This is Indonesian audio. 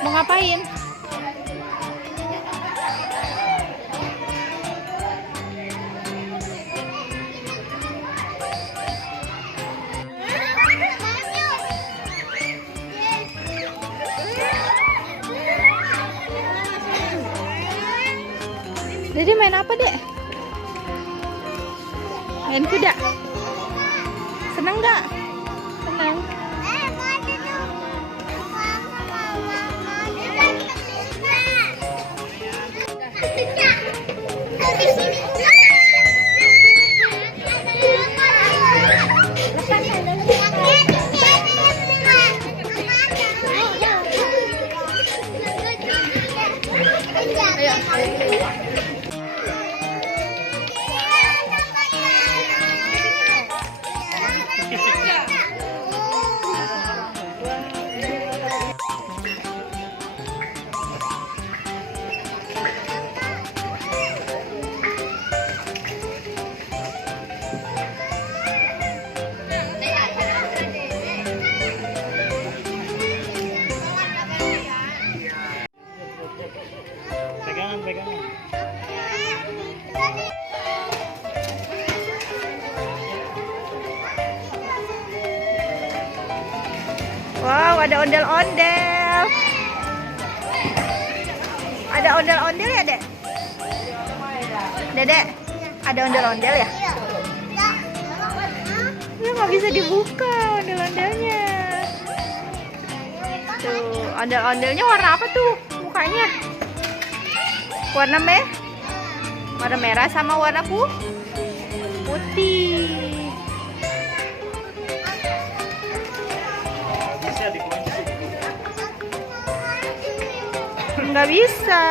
Mau ngapain? Dede main apa, Dek? Main kuda. Senang nggak? Senang. Pegangan. Wow, ada ondel-ondel. Ada ondel-ondel ya, Dek? Dedek, ada ondel-ondel ya? Ya, nggak bisa dibuka ondel-ondelnya. Tuh, ondel-ondelnya warna apa tuh mukanya? Warna merah sama warna putih. Bisa dikunci. Nggak bisa.